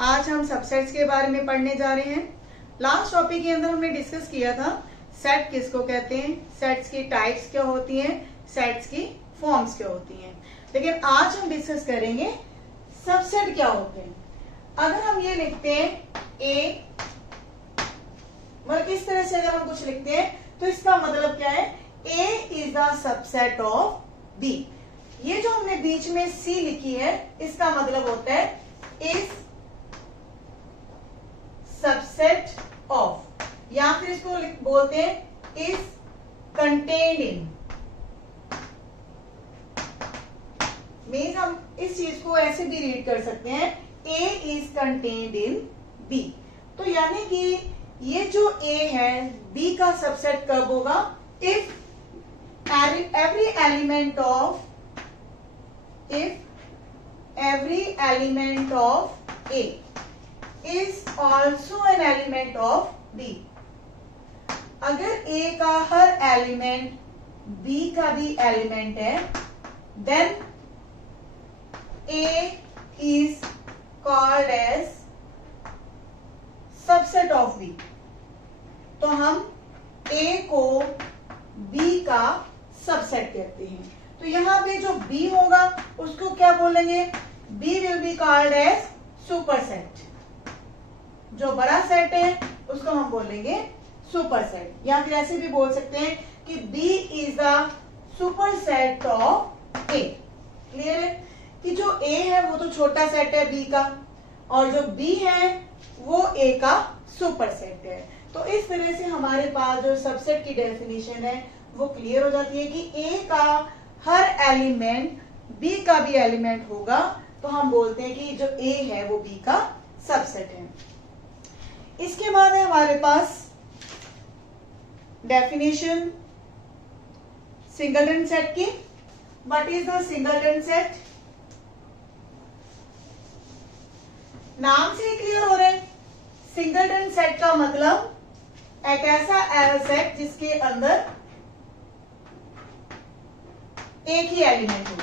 आज हम सबसेट्स के बारे में पढ़ने जा रहे हैं। लास्ट टॉपिक के अंदर हमने डिस्कस किया था सेट किसको कहते हैं, सेट्स की टाइप्स क्या होती हैं, सेट्स की फॉर्म्स क्या होती हैं। लेकिन आज हम डिस्कस करेंगे सबसेट क्या होते हैं। अगर हम ये लिखते हैं ए, मतलब इस तरह से अगर हम कुछ लिखते हैं तो इसका मतलब क्या है, A is the subset of B. ये जो हमने बीच में सी लिखी है इसका मतलब होता है इज सबसेट ऑफ, या फिर इसको बोलते हैं इज कंटेन्ड इन। मीन्स हम इस चीज को ऐसे भी रीड कर सकते हैं ए इज कंटेन्ड इन बी। तो यानी कि ये जो ए है बी का सबसेट कब होगा, if every element of A is also an element of B। अगर A का हर एलिमेंट B का भी एलिमेंट है, then A is called as subset of B। तो हम A को B का सबसेट कहते हैं। तो यहां पे जो B होगा उसको क्या बोलेंगे, B will be called as superset. जो बड़ा सेट है उसको हम बोलेंगे सुपरसेट, या फिर ऐसे भी बोल सकते हैं कि B is the superset of A। Clear है कि जो A है वो तो छोटा सेट है B का, और जो B है वो A का सुपरसेट है। तो इस तरह से हमारे पास जो सबसेट की डेफिनेशन है वो क्लियर हो जाती है कि A का हर एलिमेंट B का भी एलिमेंट होगा, तो हम बोलते हैं कि जो A है वो B का सबसेट है। इसके बाद है हमारे पास डेफिनेशन सिंगलटन सेट की। What is the singleton set? नाम से ही क्लियर हो रहा है, सिंगलटन सेट का मतलब एक ऐसा सेट जिसके अंदर एक ही एलिमेंट हो,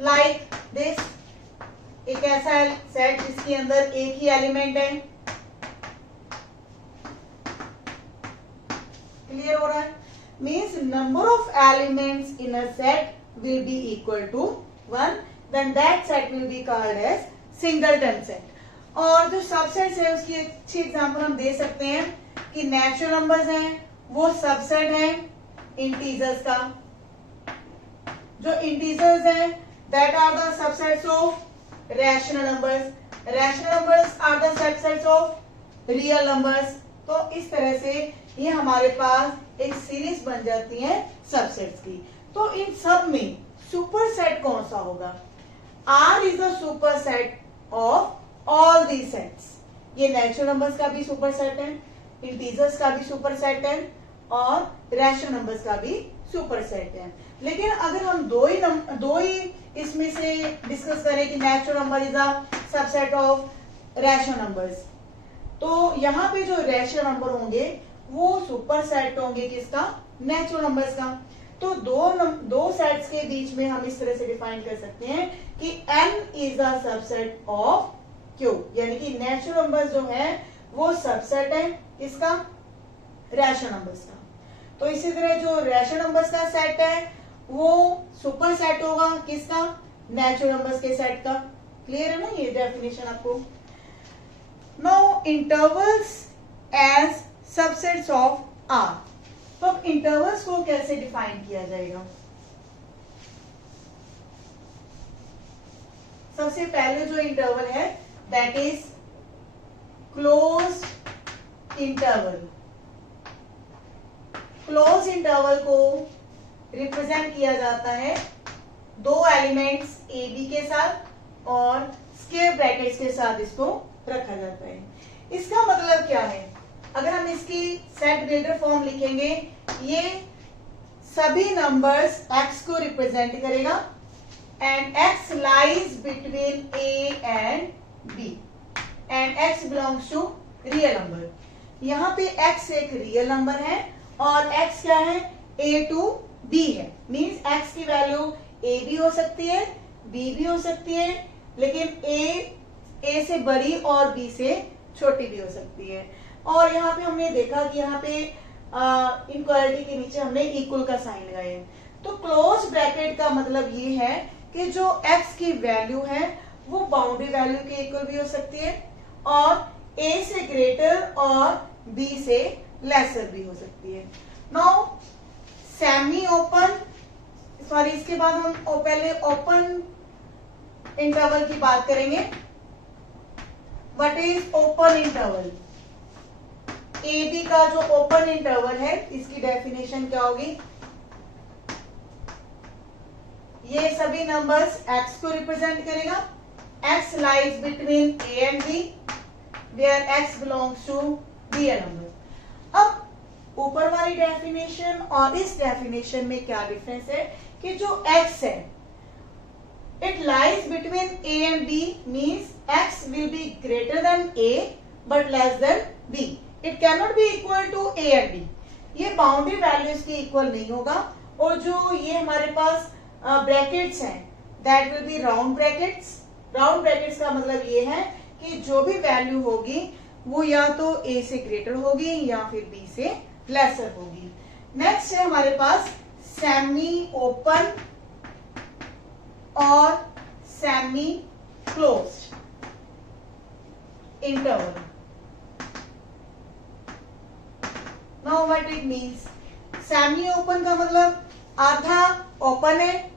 लाइक दिस। एक ऐसा सेट जिसके अंदर एक ही एलिमेंट है। क्लियर हो रहा है? Means number of elements in a set will be equal to 1, then that set will be called as singleton set. और जो सबसेट्स है उसकी अच्छी एग्जांपल हम दे सकते हैं कि नेचुरल नंबर्स हैं वो सबसेट है इंटीजर्स का। जो इंटीजर्स हैं that are the subsets of rational numbers, rational numbers are the subsets of real numbers. तो इस तरह से ये हमारे पास एक सीरीज बन जाती है सबसेट्स की। तो इन सब में सुपरसेट कौन सा होगा? R is the superset of all the sets. ये नेचुरल नंबर्स का भी सुपरसेट है, इंटीजर्स का भी सुपरसेट है, और रैशनल नंबर्स का भी सुपरसेट है। लेकिन अगर हम दो ही इसमें से डिस्कस करें कि natural number is a subset of rational numbers, तो यहाँ पे जो रैशनल नंबर होंगे वो सुपरसेट होंगे किसका? नेचुरल नंबर्स का। तो दो सेट्स के बीच में हम इस तरह से डिफाइन कर सकते हैं कि n is the subset of Q, यानी कि नेचुरल नंबर्स जो है वो सबसेट है किसका? रैशनल नंबर्स का। तो इसी तरह जो रैशनल नंबर्स का सेट है वो सुपर सेट होगा किसका? नेचुरल नंबर्स के सेट का। क्लियर है ना ये डेफिनेशन आपको? Now intervals as subsets of R। तो अब इंटरवल्स को कैसे डिफाइन किया जाएगा? सबसे पहले जो इंटरवल है that is closed interval. Close interval को रिप्रेजेंट किया जाता है दो एलिमेंट्स ए बी के साथ और स्क्वायर ब्रैकेट्स के साथ इसको रखा जाता है। इसका मतलब क्या है? अगर हम इसकी सेट बिल्डर फॉर्म लिखेंगे, ये सभी नंबर्स x को रिप्रेजेंट करेगा and x lies between a and b and x belongs to real number. यहाँ पे x एक रियल नंबर है और x क्या है? a टू b है। मींस x की वैल्यू a भी हो सकती है b भी हो सकती है, लेकिन a ए से बड़ी और बी से छोटी भी हो सकती है। और यहाँ पे हमने देखा कि यहाँ पे इनक्वालिटी के नीचे हमने इक्वल का साइन लगाया है। तो क्लोज ब्रैकेट का मतलब ये है कि जो x की वैल्यू है वो बाउंड्री वैल्यू के इक्वल भी हो सकती है और a से ग्रेटर और b से लेसर भी हो सकती है। नाउ सेमी ओपन, सॉरी इसके बाद हम पहले ओपन इंटरवल की बात करेंगे। What is open interval? A B का जो ओपन इंटरवल है इसकी डेफिनेशन क्या होगी? ये सभी नंबर्स x को रिप्रेजेंट करेगा। x lies between a and b where x belongs to real number. अब ऊपर वाली डेफिनेशन और इस डेफिनेशन में क्या डिफरेंस है कि जो x है it lies between a and b means x will be greater than a but less than b. It cannot be equal to a and b. ये बाउंड्री वैल्यूज की इक्वल नहीं होगा। और जो ये हमारे पास ब्रैकेट्स हैं that will be round brackets. Round brackets का मतलब ये है कि जो भी वैल्यू होगी वो या तो a से ग्रेटर होगी या फिर b से लेसर होगी। नेक्स्ट है हमारे पास सेमी ओपन और semi closed interval. Now what it means? Semi open का मतलब आधा ओपन है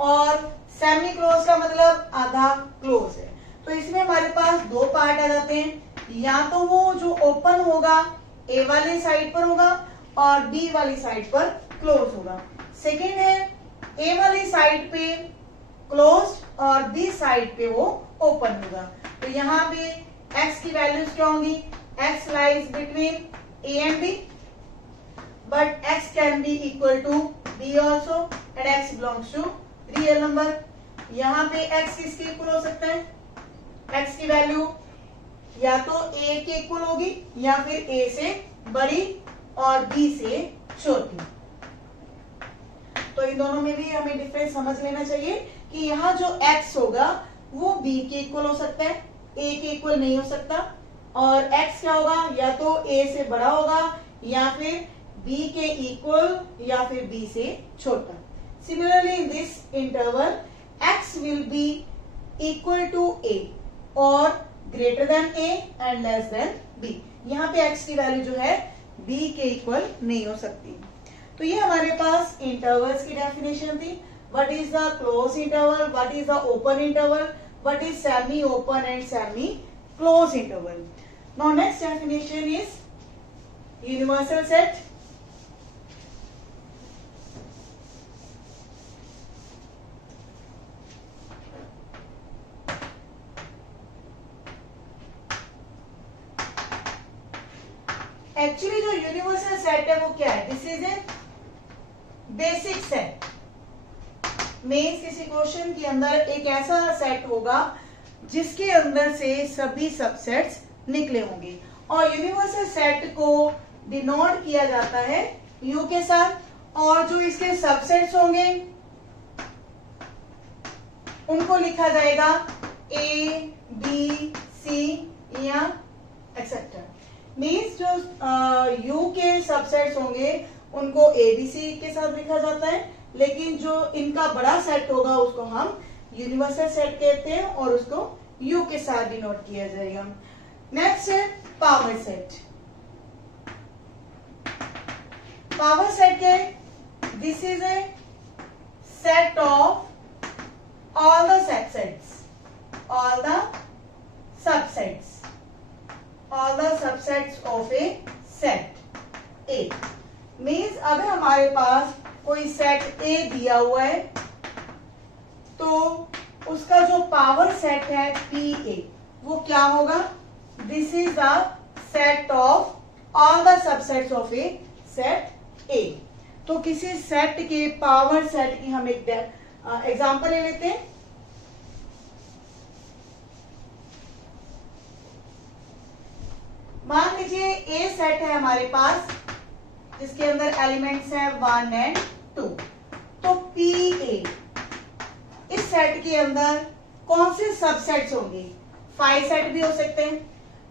और सेमी क्लोज का मतलब आधा क्लोज है। तो इसमें हमारे पास दो पार्ट आ जाते हैं। या तो वो जो ओपन होगा ए वाली साइड पर होगा और बी वाली साइड पर क्लोज होगा। सेकेंड है ए वाली साइड पे क्लोज और बी साइड पे वो ओपन होगा। तो यहाँ पे x की वैल्यूज क्या होंगी? x lies between a and b but x can be equal to b also and x belongs to real number। यहाँ पे x किसके इक्वल हो सकता है? x की वैल्यू या तो a के इक्वल होगी या फिर a से बड़ी और b से छोटी। तो इन दोनों में भी हमें डिफरेंस समझ लेना चाहिए कि यहाँ जो x होगा वो b के इक्वल हो सकता है, a के इक्वल नहीं हो सकता। और x क्या होगा? या तो a से बड़ा होगा या फिर b के इक्वल या फिर b से छोटा। Similarly in this interval x will be equal to a और greater than a and less than b। यहाँ पे x की वैल्यू जो है b के इक्वल नहीं हो सकती। तो ये हमारे पास इंटरवल्स की डेफिनेशन थी। What is the closed interval? What is the open interval? What is semi-open and semi-closed interval? Now next definition is universal set. Actually जो यूनिवर्सल सेट है वो क्या है? This is a basic set. Means किसी question के अंदर एक ऐसा सेट होगा जिसके अंदर से सभी सबसेट्स निकले होंगे और यूनिवर्सल सेट को डिनोट किया जाता है यू के साथ। और जो इसके सबसेट्स होंगे उनको लिखा जाएगा ए बी सी या एक्सेट्रा। मीन्स जो यू के सबसेट्स होंगे उनको एबीसी के साथ लिखा जाता है, लेकिन जो इनका बड़ा सेट होगा उसको हम यूनिवर्सल सेट कहते हैं और उसको यू के साथ डिनोट किया जाएगा। नेक्स्ट है पावर सेट। पावर सेट क्या है? This is a set of all the subsets, all the subsets of a set A। Means अगर हमारे पास कोई सेट A दिया हुआ है तो उसका जो पावर सेट है PA वो क्या होगा? This is the set of all the subsets of A set A। तो किसी सेट के पावर सेट की हम एक एग्जाम्पल ले लेते हैं। मान लीजिए ए सेट है हमारे पास जिसके अंदर एलिमेंट्स हैं 1 एंड 2। तो पी ए इस सेट के अंदर कौन से सबसेट्स होंगे? 5 सेट भी हो सकते हैं.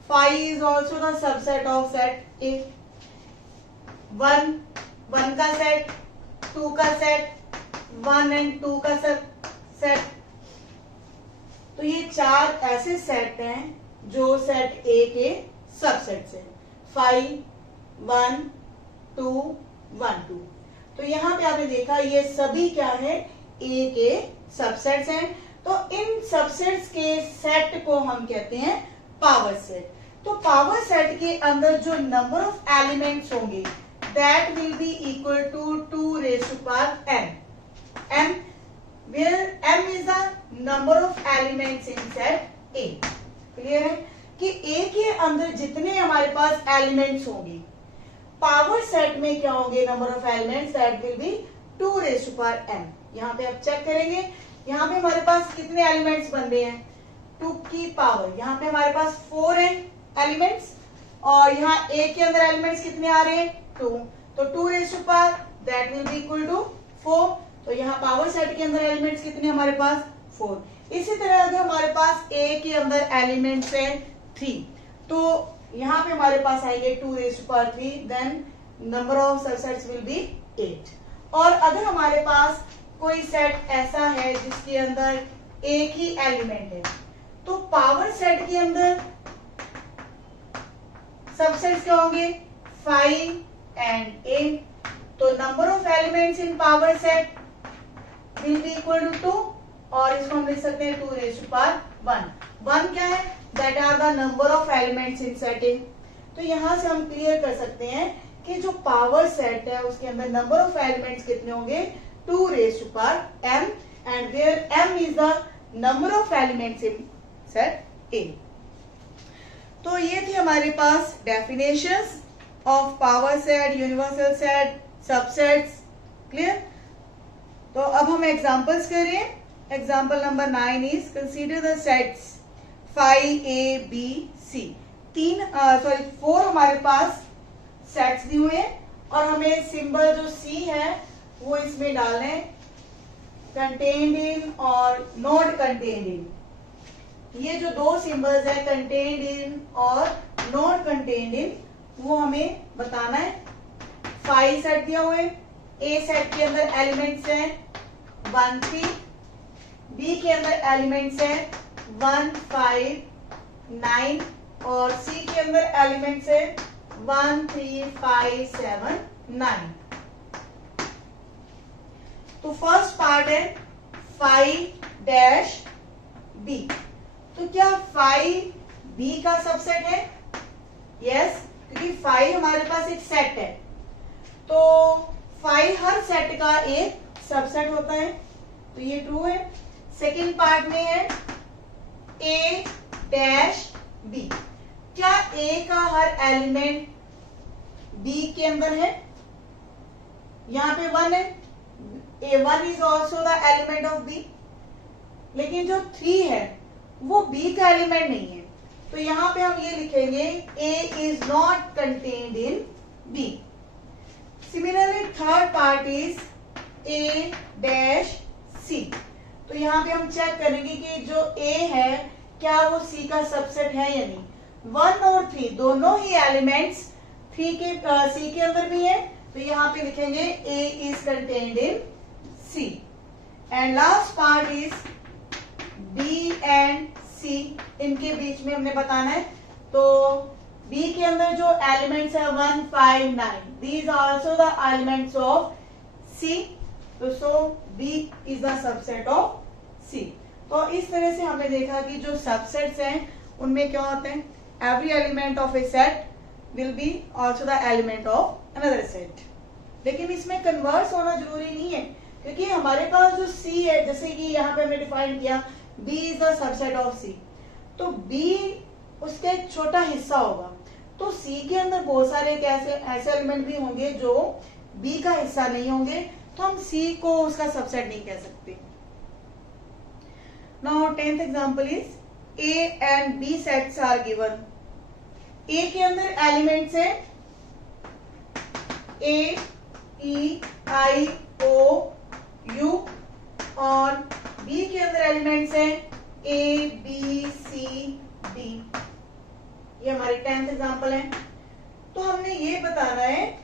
5 is also the subset of set ए. 1 का सेट, 2 का सेट, 1 and 2 का सेट. तो ये 4 ऐसे सेट हैं जो सेट ए के सबसेट्स हैं. 5, 1, 2, 1, 2. तो यहाँ पे आपने देखा ये सभी क्या है, ए के सबसेट्स हैं. तो इन सबसेट्स के सेट को हम कहते हैं पावर सेट. तो पावर सेट के अंदर जो नंबर ऑफ एलिमेंट्स होंगे that will be equal to 2 raised to power m. m where m is the number of elements in set A. Clear है कि A के अंदर जितने हमारे पास एलिमेंट्स होंगे पावर सेट में क्या होंगे, number of elements that will B 2 raised to power m. यहाँ पे आप चेक करेंगे, यहाँ पे हमारे पास कितने एलिमेंट्स बन रहे हैं, 2 की पावर. यहाँ पे हमारे पास 4 है एलिमेंट्स और यहाँ A के अंदर एलिमेंट्स कितने आ रहे हैं, 2. तो 2 raised to power that will be equal to 4. तो यहाँ पावर सेट के अंदर एलिमेंट्स कितने हमारे पास, 4. इसी तरह अगर हमारे पास A के अंदर एलिमेंट्स है 3, तो यहाँ पे हमारे पास आएंगे 2 raised to power 3, then number of subsets will be 8. और अगर हमारे पास कोई सेट ऐसा है जिसके अंदर एक ही एलिमेंट है तो पावर सेट के अंदर सबसेट्स क्या होंगे, 5 and 8. तो number of elements in power set will be equal to 2 और इसको हम लिख सकते हैं 2 raised to power 1. 1 क्या है, that are the number of elements in set A. तो यहां से हम क्लियर कर सकते हैं कि जो पावर सेट है उसके अंदर नंबर ऑफ एलिमेंट्स कितने होंगे, 2 raised to power m, and where m is the number of elements in set A. तो ये थी हमारे पास definitions of power set, universal set, subsets. Clear. तो अब हम एग्जांपल्स करें. Example number 9 is consider the sets 5a b c. 4 हमारे पास सेट्स दिए हुए हैं और हमें सिंबल जो C है वो इसमें डालना है, कंटेन्ड इन और नॉट कंटेन्ड इन. ये जो दो सिंबल्स है कंटेन्ड इन और नॉट कंटेन्ड इन वो हमें बताना है. 5 सेट दिया हुए, A सेट के अंदर एलिमेंट्स हैं 1, 3, B के अंदर एलिमेंट्स हैं 1, 5, 9 और C के अंदर एलिमेंट्स है 1, 3, 5, 7, 9. तो फर्स्ट पार्ट है 5 B. तो क्या 5 B का सबसेट है? यस, क्योंकि 5 हमारे पास एक सेट है तो 5 हर सेट का एक सबसेट होता है, तो ये ट्रू है. सेकेंड पार्ट में है A B. क्या A का हर एलिमेंट B के अंदर है? यहाँ पे 1 है, A1 is also the element of B. लेकिन जो 3 है वो B का एलिमेंट नहीं है, तो यहाँ पे हम ये लिखेंगे A is not contained in B. Similarly third part is A C. तो यहाँ पे हम चेक करेंगे कि जो A है क्या वो C का सबसेट है या नहीं. 1 और 3 दोनों ही एलिमेंट्स C के अंदर भी है, तो यहाँ पे लिखेंगे A is contained in C. And last part is B and C. इनके बीच में हमने बताना है, तो B के अंदर जो एलिमेंट्स है 1, 5, 9, these are also the elements of C. तो so B is the subset of C. तो इस तरह से हमने देखा कि जो सबसेट्स हैं उनमें क्या होते हैं, every element of A set will be also the element of another set. लेकिन इसमें कन्वर्स होना जरूरी नहीं है, क्योंकि हमारे पास जो C है, जैसे कि यहाँ पे हमने डिफाइन किया B is the subset of C, तो B उसका एक छोटा हिस्सा होगा. तो C के अंदर बहुत सारे ऐसे एलिमेंट भी होंगे जो B का हिस्सा नहीं होंगे, तो हम C को उसका सबसेट नहीं कह सकते. Now 10th example is A and B sets are given. A के अंदर एलिमेंट्स है A, E, I, O, U और B के अंदर एलिमेंट्स हैं A, B, C, D। ये हमारी 10th एग्जांपल है। तो हमने ये बताना है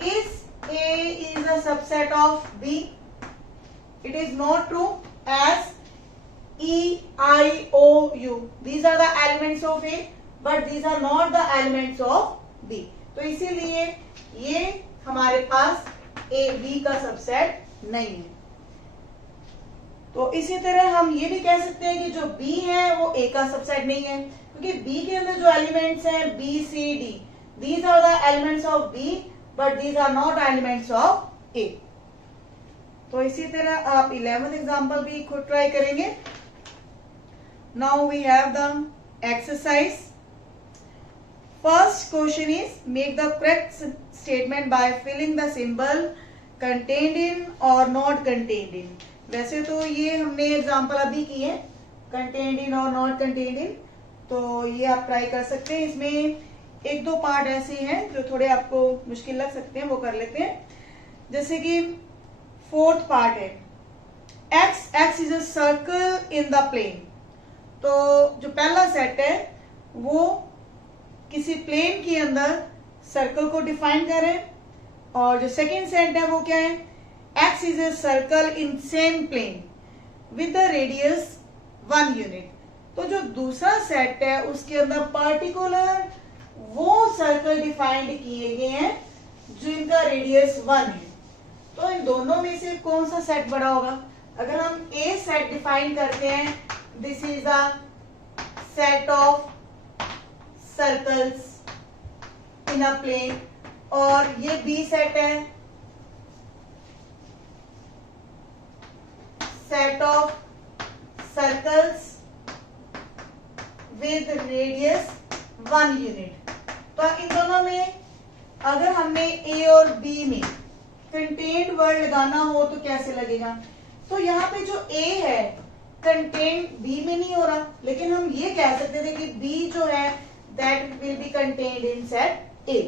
is A is a subset of B? It is not true, as E, I, O, U these are the elements of A, but these are not the elements of B। तो इसीलिए ये हमारे पास A B का subset नहीं है। तो इसी तरह हम ये भी कह सकते हैं कि जो B है वो A का सबसेट नहीं है, क्योंकि B के अंदर जो एलिमेंट्स हैं B, C, D, these are the elements of B, but these are not elements of A। तो इसी तरह आप 11th एग्जांपल भी खुद ट्राई करेंगे। Now we have the exercise. First question is make the correct statement by filling the symbol contained in or not contained in। वैसे तो ये हमने एग्जांपल अभी की है, contained in और not contained in, तो ये आप ट्राई कर सकते हैं। इसमें एक दो पार्ट ऐसे हैं जो थोड़े आपको मुश्किल लग सकते हैं, वो कर लेते हैं। जैसे कि 4th पार्ट है x is a circle in the plane. तो जो पहला सेट है वो किसी प्लेन के अंदर सर्कल को डिफाइन कर रहे हैं, और जो सेकेंड सेट है वो क्या है, x is a circle in same plane with the radius 1 unit. तो जो दूसरा सेट है उसके अंदर पर्टिकुलर वो सर्कल डिफाइंड किए गए हैं जिनका रेडियस 1 है। तो इन दोनों में से कौन सा सेट बड़ा होगा? अगर हम A सेट डिफाइन करते हैं, this is the set of circles in a plane, और ये B सेट है set of circles with radius 1 unit. तो इन दोनों में अगर हमने A और B में कंटेंट वर्ड लगाना हो तो कैसे लगेगा? तो यहाँ पे जो A है कंटेंट B में नहीं हो रहा, लेकिन हम ये कह सकते थे कि B जो है that will be contained in set A।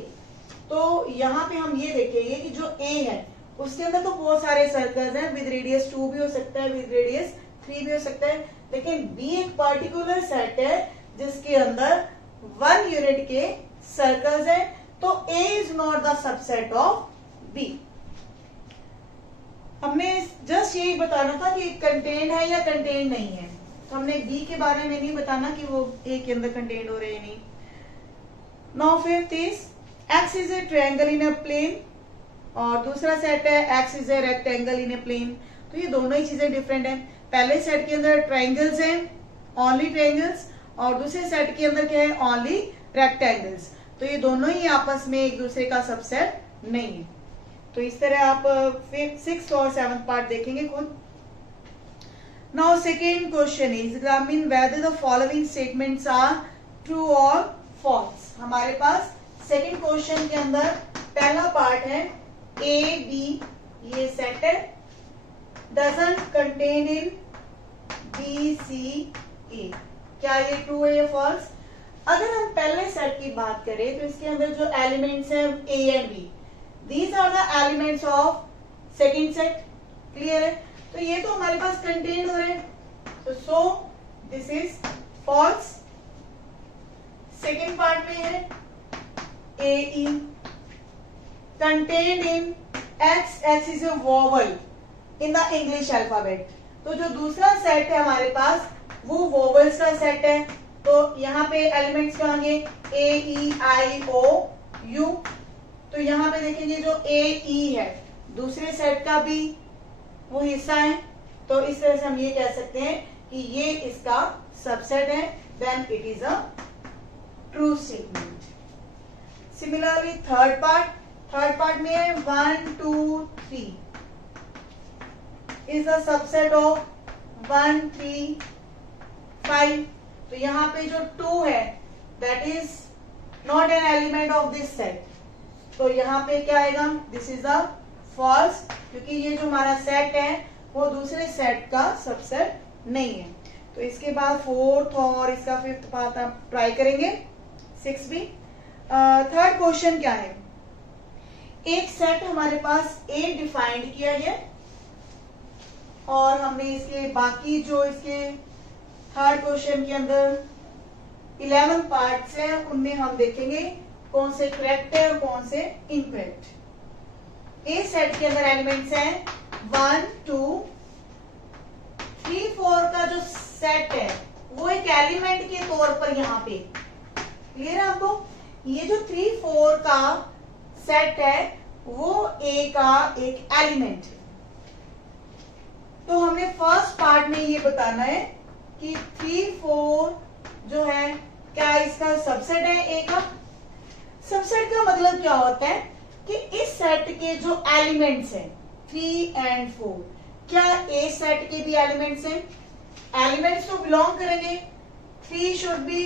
तो यहाँ पे हम ये देखेंगे कि जो A है उसके अंदर तो बहुत सारे सर्कल्स हैं, विद रेडियस 2 भी हो सकता है, विद रेडियस 3 भी हो सकता है, लेकिन B एक पर्टिकुलर सेट है जिसके अंदर 1 यूनिट के सर्कल्स हैं। तो A is not the subset of B। हमने जस्ट यही बताना था कि कंटेंट है या कंटेंट नहीं है, तो हमने B के बारे में नहीं बताना कि वो A के अंदर कंटेंट हो रहे हैं नहीं। Now 5th is x is a triangle in a plane, और दूसरा सेट है x is a rectangle in a plane. तो ये दोनों ही चीजें डिफरेंट हैं। पहले सेट के अंदर ट्रायंगल्स हैं, ओनली ट्रायंगल्स, और दूसरे सेट के अंदर क्या है, ओनली रेक्टेंगल्स। तो ये दोनों ही आपस में एक दूसरे का सबसेट नहीं है। तो इस तरह आप 6th और 7th पार्ट देखेंगे खुद। Now second question is examine whether the following statements are true और फॉल्स। हमारे पास सेकेंड क्वेश्चन के अंदर पहला पार्ट है A B, ये सेट है, doesn't contain in B C A। क्या ये ट्रू है या फॉल्स? अगर हम पहले सेट की बात करें तो इसके अंदर जो एलिमेंट्स हैं A and B, these are the elements of second set। Clear है? तो ये तो हमारे पास कंटेन हो रहे हैं, तो so this is false. Second part में है A E contained in x is a vowel in the English alphabet। तो जो दूसरा सेट है हमारे पास वो वोवेल्स का सेट है। तो यहाँ पे एलिमेंट्स क्या होंगे, A E I O U। तो यहाँ पे देखेंगे जो A E है दूसरे सेट का भी वो हिस्सा है, तो इस तरह से हम ये कह सकते हैं कि ये इसका सबसेट है, then it is a true statement. Similarly third part में है 1 2 3 इज अ सबसेट ऑफ 1 3 5। तो यहाँ पे जो 2 है that is not an element of this set, तो यहाँ पे क्या आएगा, दिस इज अ फॉल्स, क्योंकि ये जो हमारा सेट है वो दूसरे सेट का सबसेट नहीं है। तो इसके बाद 4th और इसका 5th पार्ट आप ट्राई करेंगे, 6 भी। थर्ड क्वेश्चन क्या है, एक सेट हमारे पास A डिफाइंड किया गया और हमने इसके बाकी जो इसके थर्ड क्वेश्चन के अंदर 11 पार्ट्स हैं, उनमें हम देखेंगे कौन से करेक्ट है और कौन से इनकरेक्ट। ए सेट के अंदर एलिमेंट्स हैं 1 2 3 4 का जो सेट है वो एक एलिमेंट के तौर पर यहाँ पे क्लियर है आपको। ये जो 3 4 का सेट है वो ए का एक एलिमेंट है। तो हमने फर्स्ट पार्ट में ये बताना है कि 3 4 जो है क्या इसका सबसेट है ए का। सबसेट का मतलब क्या होता है कि इस सेट के जो एलिमेंट्स हैं 3 and 4 क्या ए सेट के भी एलिमेंट्स हैं। एलिमेंट्स तो बिलोंग करेंगे, 3 should be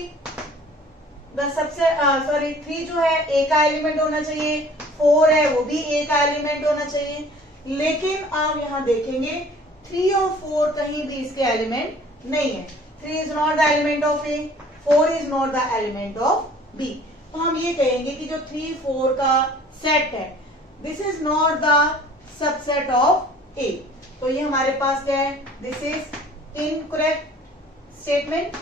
the subset, sorry 3 जो है ए का एलिमेंट होना चाहिए, 4 है वो भी ए का एलिमेंट होना चाहिए। लेकिन आप यहां देखेंगे 3 और 4 कहीं भी इसके एलिमेंट नहीं है। 3 is not the element of A, 4 is not the element of B। तो हम ये कहेंगे कि जो 3 4 का सेट है this is not the subset of A। तो ये हमारे पास क्या है, दिस इज इनकरेक्ट स्टेटमेंट।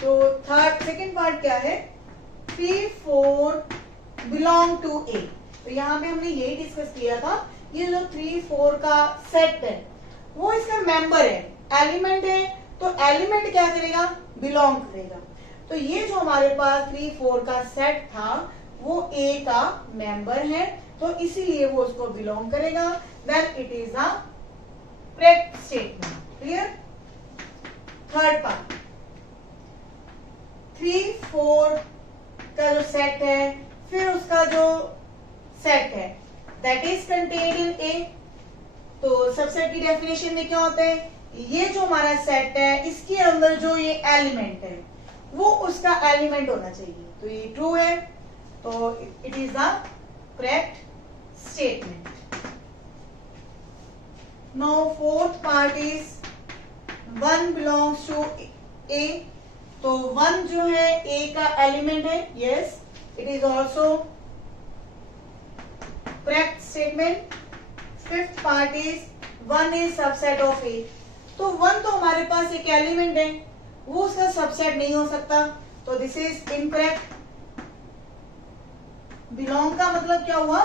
तो सेकंड पार्ट क्या है, 3 4 बिलोंग टू A। तो यहाँ पे हमने यही डिस्कस किया था, ये जो 3 4 का सेट है वो इसका मेंबर है, एलिमेंट है। तो एलिमेंट क्या करेगा, बिलोंग करेगा। तो ये जो हमारे पास 3 4 का सेट था वो ए का मेंबर है, तो इसीलिए वो उसको बिलोंग करेगा। Then it is a correct statement. Clear. Third part, 3 4 का जो सेट है फिर उसका जो सेट है दैट इज कंटेन्ड इन ए। तो सबसेट की डेफिनेशन में क्या होता है, ये जो हमारा सेट है इसके अंदर जो ये एलिमेंट है वो उसका एलिमेंट होना चाहिए। तो ये ट्रू है, तो it is the correct statement. Now fourth part is 1 belongs to A. तो 1 जो है ए का एलिमेंट है, yes it is also correct statement. Fifth part is 1 is subset of A. तो 1 तो हमारे पास एक एलिमेंट है, वो उसका सबसेट नहीं हो सकता, तो दिस इज इनकरेक्ट। बिलोंग का मतलब क्या हुआ,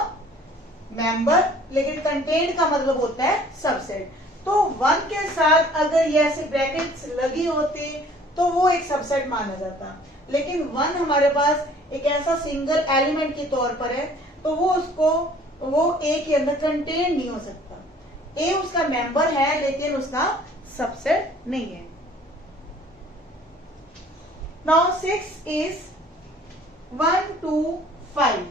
मेंबर, लेकिन कंटेंट का मतलब होता है सबसेट। तो 1 के साथ अगर ये ऐसे ब्रैकेट्स लगी होती तो वो एक सबसेट माना जाता, लेकिन 1 हमारे पास एक ऐसा सिंगल एलिमेंट के तौर पर है तो वो ए के अंदर कंटेन नहीं हो सकता। ए उसका मेंबर है लेकिन उसका सबसेट नहीं है। Now 6 is 1 2 5।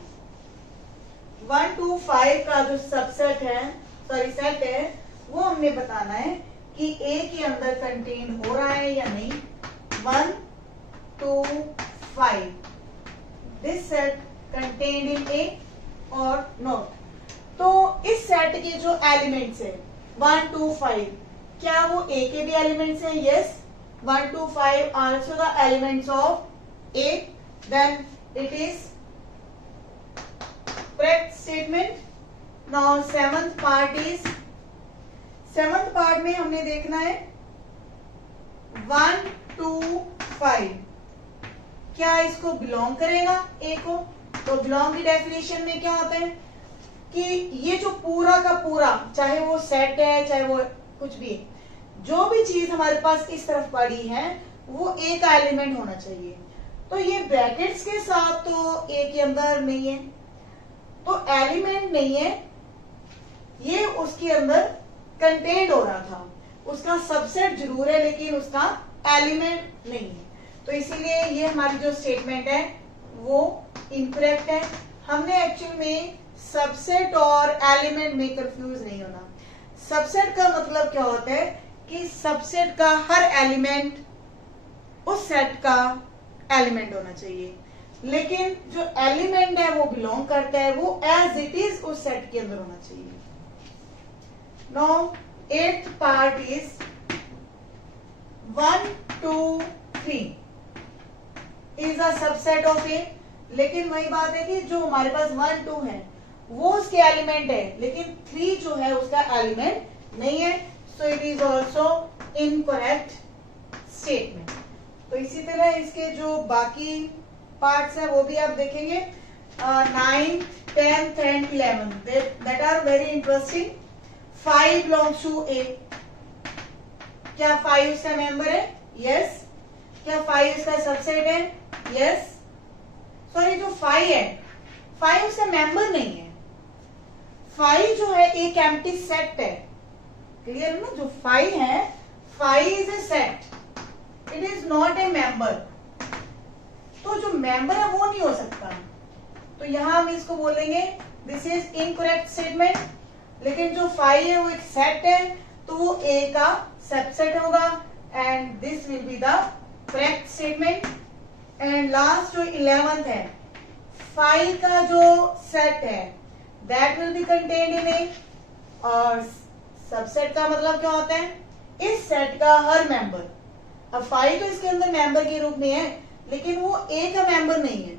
1 2 5 का जो सबसेट है, सॉरी सेट है, वो हमने बताना है कि ए के अंदर कंटेन हो रहा है या नहीं। 1 2 5 this set contained in A और नॉट। तो इस सेट के जो एलिमेंट्स है 1 2 5 क्या वो ए के भी एलिमेंट्स हैं, yes 1 2 5 also the elements of A. Then it is correct statement. Now seventh part is, seventh part में हमने देखना है 1 2 5 क्या इसको बिलोंग करेगा ए को। तो बिलोंग की डेफिनेशन में क्या होता है कि ये जो पूरा का पूरा, चाहे वो सेट है चाहे वो कुछ भी, जो भी चीज हमारे पास इस तरफ पड़ी है वो ए का एलिमेंट होना चाहिए। तो ये ब्रैकेट्स के साथ तो ए के अंदर नहीं है, तो एलिमेंट नहीं है, ये उसके अंदर कंटेन्ड हो रहा था, उसका सबसेट जरूर है लेकिन उसका एलिमेंट नहीं है। तो इसीलिए ये हमारी जो स्टेटमेंट है वो इनकरेक्ट है। हमने एक्चुअल में सबसेट और एलिमेंट में कंफ्यूज नहीं होना। सबसेट का मतलब क्या होता है कि सबसेट का हर एलिमेंट उस सेट का एलिमेंट होना चाहिए, लेकिन जो एलिमेंट है वो बिलोंग करता है वो एज इट इज उस सेट के अंदर होना चाहिए। Now 8th part is 1 2 3 is a subset of A. लेकिन वही बात है कि जो हमारे पास 1 2 है वो उसके एलिमेंट है, लेकिन 3 जो है उसका एलिमेंट नहीं है, so it is also incorrect statement. तो इसी तरह इसके जो बाकी पार्ट्स हैं वो भी आप देखेंगे 9, 10th and 11th that are very interesting। 5 belongs to A। क्या 5 उसका मेंबर है? यस। क्या 5 उसका सबसेट है? यस। सॉरी, जो 5 है 5 उसका मेंबर नहीं है। 5 जो है एक एम्प्टी सेट है। क्लियर है ना? जो 5 है 5 is a set, it is not a member. तो जो मेंबर है वो नहीं हो सकता। तो यहां हम इसको बोलेंगे दिस इज इनकरेक्ट स्टेटमेंट। लेकिन जो 5 है वो एक सेट है, तो वो ए का सबसेट होगा and this will be the correct statement. And last जो 11th है 5 का जो सेट है that will be contained in A. और सबसेट का मतलब क्या होता है? इस सेट का हर मेंबर। अब 5 तो इसके अंदर मेंबर के रूप में है, लेकिन वो ए का मेंबर नहीं है।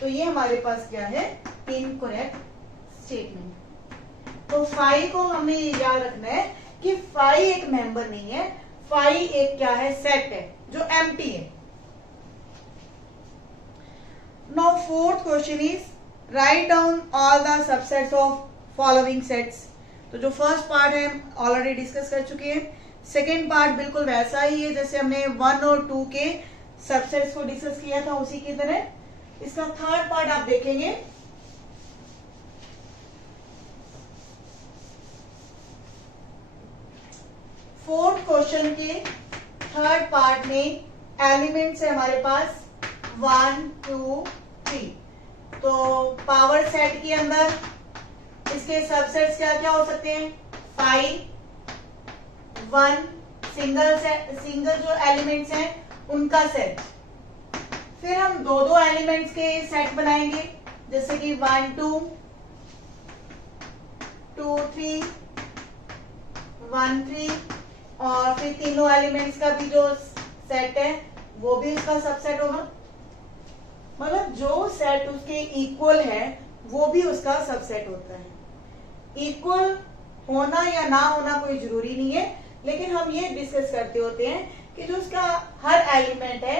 तो ये हमारे पास क्या है? Incorrect statement. तो 5 को हमें याद रखना है कि 5 एक मेंबर नहीं है, 5 एक क्या है? सेट है जो एम्प्टी है। Now fourth question is write down all the subsets of following sets। तो जो फर्स्ट पार्ट है ऑलरेडी डिस्कस कर चुके हैं। सेकेंड पार्ट बिल्कुल वैसा ही है जैसे हमने 1 और 2 के सबसेट्स को डिस्कस किया था, उसी की तरह इसका थर्ड पार्ट आप देखेंगे। फोर्थ क्वेश्चन के थर्ड पार्ट में एलिमेंट्स है हमारे पास 1, 2, 3। तो पावर सेट के अंदर इसके सबसेट्स क्या क्या हो सकते हैं? 5, 1 सिंगल जो एलिमेंट्स हैं उनका सेट। फिर हम दो एलिमेंट्स के सेट बनाएंगे जैसे कि 1, 2, 2, 3, 1, 3। और फिर तीनों एलिमेंट्स का भी जो सेट है वो भी उसका सबसेट होगा। मतलब जो सेट उसके इक्वल है वो भी उसका सबसेट होता है। इक्वल होना या ना होना कोई जरूरी नहीं है, लेकिन हम ये डिस्कस करते होते हैं कि जो उसका हर एलिमेंट है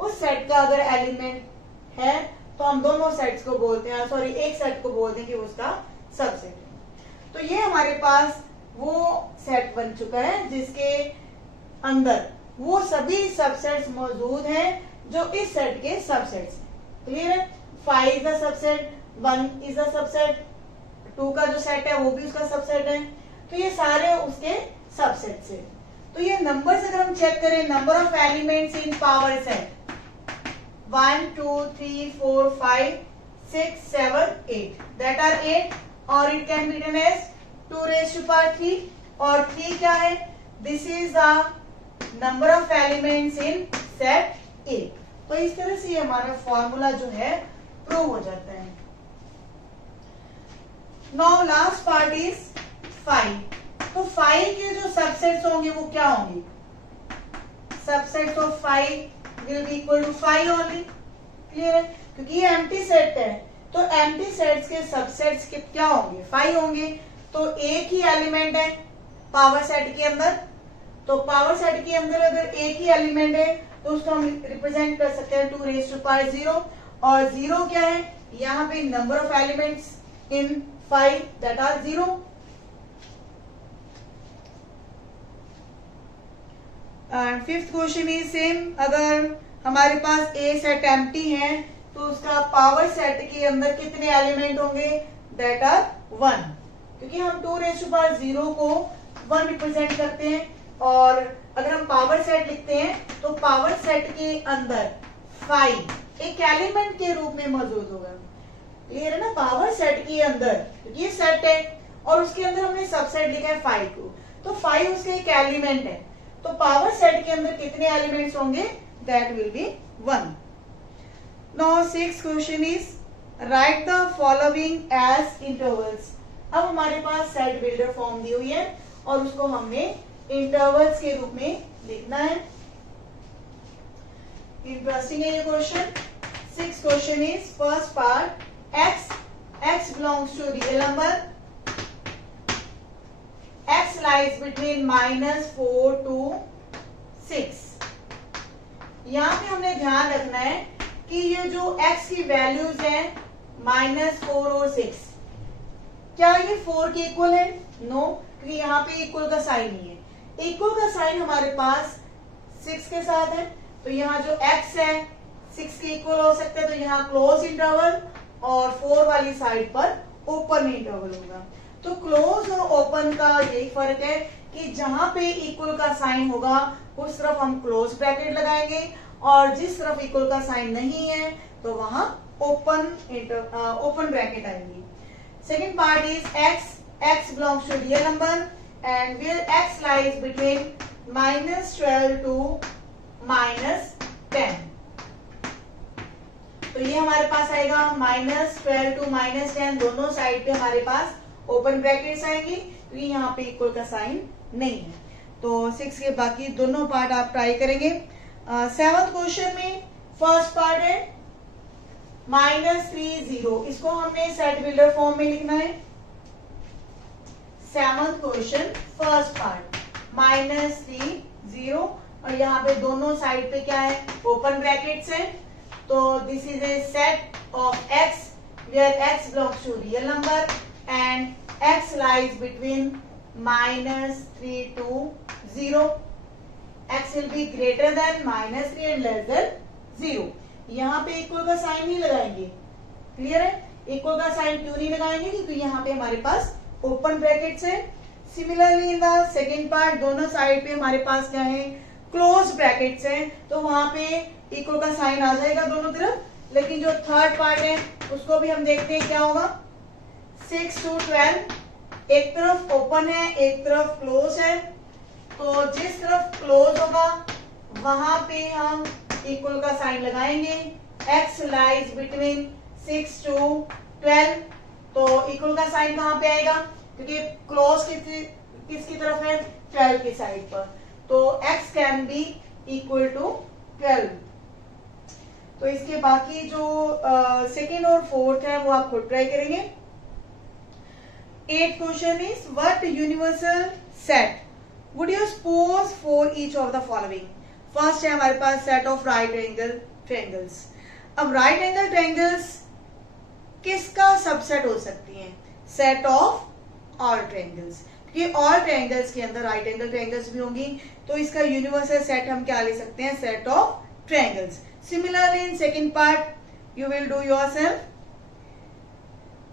उस सेट का अगर एलिमेंट है तो हम दोनों सेट्स को बोलते हैं, सॉरी एक सेट को बोलते हैं कि उसका सबसेट है। तो ये हमारे पास वो सेट बन चुका है जिसके अंदर वो सभी सबसेट्स मौजूद हैं जो इस सेट के सबसेट्स हैं। क्लियर है? 5 is the subset, 1 is the subset, 2 का जो सेट है वो भी उसका सबसेट है। तो ये सारे उसके सबसेट्स हैं। तो ये नंबर्स अगर हम चेक करें, number of elements in power set 1, 2, 3, 4, 5, 6, 7, 8 that are 8 और it can be written as 2 raised to power 3। और 3 क्या है? This is the number of elements in set A. तो इस तरह से हमारा फॉर्मूला जो है प्रूव हो जाता है। Now last part is 5। तो 5 के जो सबसेट्स होंगे वो क्या होंगे? Subsets of 5 will be equal to 5 only. Clear है? क्योंकि ये एम्प्टी सेट है तो एम्प्टी सेट्स के सबसेट्स क्या होंगे? 5 होंगे। तो एक ही एलिमेंट है पावर सेट के अंदर, तो पावर सेट के अंदर अगर एक ही एलिमेंट है तो उसको हम रिप्रेजेंट कर सकते हैं 2 raised to power 0। और 0 क्या है? यहाँ पे number of elements in 5 that are 0। And fifth question is same. अगर हमारे पास ए सेट एम्प्टी है तो उसका पावर सेट के अंदर कितने एलिमेंट होंगे? दैट आर 1, क्योंकि हम 2 raised to power 0 को 1 रिप्रेजेंट करते हैं। और अगर हम पावर सेट लिखते हैं तो पावर सेट के अंदर 5 एक एलिमेंट के रूप में मौजूद होगा। क्लियर है ना? पावर सेट के अंदर, क्योंकि ये सेट है और उसके अंदर हमने सबसेट लिखा है 5 को, तो 5 उसका एक एलिमेंट है। तो पावर सेट के अंदर कितने एलिमेंट्स होंगे? That will be 1। Now sixth question is write the following as intervals. अब हमारे पास सेट बिल्डर फॉर्म दी हुई है और उसको हमने इंटरवल्स के रूप में लिखना है। इंटरेस्टिंग है ये question. Six question is first part x belongs to real number, x lies between -4 to 6 यहाँ पे हमने ध्यान रखना है कि ये जो x की वैल्यूज है -4 और 6, क्या ये 4 के इक्वल है? नो, क्योंकि यहाँ पे इक्वल का साइन नहीं है। इक्वल का साइन हमारे पास 6 के साथ है, तो यहाँ जो x है 6 के इक्वल हो सकता है, तो यहाँ क्लोज इंटरवल और 4 वाली साइड पर ओपन इंटरवल होगा। तो क्लोज और ओपन का यही फर्क है कि जहां पे इक्वल का साइन होगा उस तरफ हम क्लोज ब्रैकेट लगाएंगे, और जिस तरफ इक्वल का साइन नहीं है तो वहां ओपन ब्रैकेट आएंगी। Second part is x belongs to real number and where x lies between -12 to -10। तो ये हमारे पास आएगा -12 to -10, दोनों साइड पे हमारे पास ओपन ब्रैकेट्स आएंगे, क्योंकि यहाँ पे इक्वल का साइन नहीं है। तो 6 के बाकी दोनों पार्ट आप ट्राई करेंगे। 7th क्वेश्चन में फर्स्ट पार्ट है -3 0, इसको हमने सेट बिल्डर फॉर्म में लिखना है। 7th क्वेश्चन फर्स्ट पार्ट -3 0, और यहाँ पे दोनों साइड पे क्या है? ओपन ब्रैकेट्स है। तो this is a set of x where x belongs to real number and x lies between -3 to 0. x will be greater than -3 and less than 0. यहाँ पे इक्वल का साइन नहीं लगाएंगे, क्लियर है? इक्वल का sign क्यों नहीं लगाएंगे? क्योंकि यहाँ पे हमारे पास ओपन ब्रैकेट्स है। Similarly in the second part दोनों साइड पे हमारे पास क्या है? क्लोज ब्रैकेट्स है, तो वहां पे इक्वल का साइन आ जाएगा दोनों तरफ। लेकिन जो थर्ड पार्ट है उसको भी हम देखते हैं क्या होगा। 6 to 12, एक तरफ ओपन है एक तरफ क्लोज है, तो जिस तरफ क्लोज होगा वहां पे हम इक्वल का साइन लगाएंगे। x लाइज बिटवीन 6 to 12, तो इक्वल का साइन कहाँ पे आएगा? क्योंकि क्लोज किसकी तरफ है? 12 की साइड पर, तो x can be equal to 12। तो इसके बाकी जो सेकेंड और फोर्थ है वो आप खुद ट्राई करेंगे। 8th question is what universal set would you suppose for each of the following. First है हमारे पास set of right angle triangles. अब राइट एंगल ट्रायंगल्स किसका सबसेट हो सकती हैं? सेट ऑफ ऑल ट्रायंगल्स, क्योंकि ऑल ट्रायंगल्स के अंदर राइट एंगल ट्रायंगल्स भी होंगी, तो इसका यूनिवर्सल सेट हम क्या ले सकते हैं? Set of triangles. Similarly in second part you will do yourself.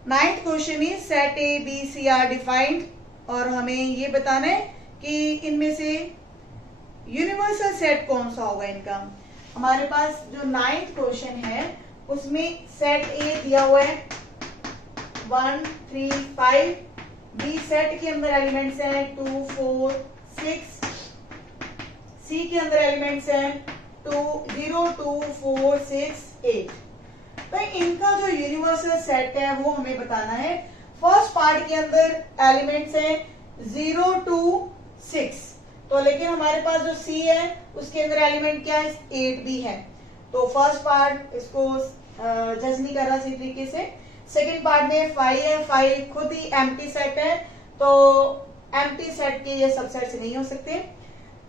9th question is set A, B, C are defined, और हमें ये बताना है कि इनमें से यूनिवर्सल सेट कौन सा होगा इनका। हमारे पास जो 9th क्वेश्चन है उसमें सेट A दिया हुआ है 1 3 5, B सेट के अंदर एलिमेंट्स हैं 2 4 6, C के अंदर एलिमेंट्स हैं 0 2 4 6 8। तो इनका जो यूनिवर्सल सेट है वो हमें बताना है। फर्स्ट पार्ट के अंदर एलिमेंट्स हैं 0 2 6, तो लेकिन हमारे पास जो C है उसके अंदर एलिमेंट क्या है? 8 भी है, तो फर्स्ट पार्ट इसको जज नहीं कर रहा सही तरीके से। सेकेंड पार्ट में 5 है, 5 खुद ही एम्प्टी सेट है, तो एम्प्टी सेट के ये सबसेट से नहीं हो सकते।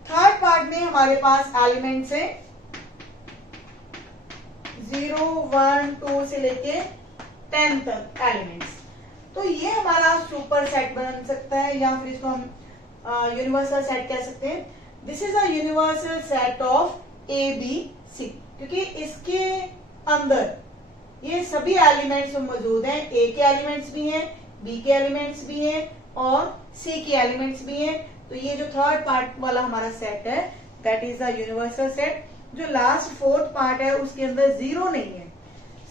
थर्ड पार्ट में हमारे पास एलिमेंट्स है 0 1 2 से लेके 10 तक एलिमेंट्स, तो ये हमारा सुपर सेट बन सकता है, या फिर इसको हम यूनिवर्सल सेट कह सकते हैं। This is a universal set of ABC, क्योंकि इसके अंदर ये सभी एलिमेंट्स मौजूद हैं। A के एलिमेंट्स भी हैं, B के एलिमेंट्स भी हैं और C के एलिमेंट्स भी हैं, तो ये जो थर्ड पार्ट वाला हमारा सेट है that is the universal set. जो लास्ट फोर्थ पार्ट है उसके अंदर 0 नहीं है।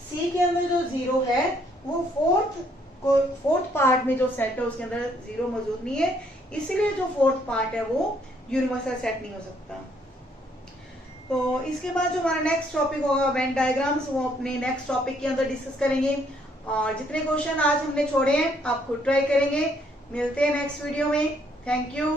C के अंदर जो 0 है वो फोर्थ पार्ट में जो सेट है उसके अंदर 0 मौजूद नहीं है, इसलिए जो फोर्थ पार्ट है वो यूनिवर्सल सेट नहीं हो सकता। तो इसके बाद जो हमारा नेक्स्ट टॉपिक होगा वेन डायग्राम्स, वो अपने नेक्स्ट टॉपिक के अंदर डिस्कस करेंगे। और जितने क्वेश्चन आज हमने छोड़े हैं आप खुद ट्राई करेंगे। मिलते हैं नेक्स्ट वीडियो में। Thank you.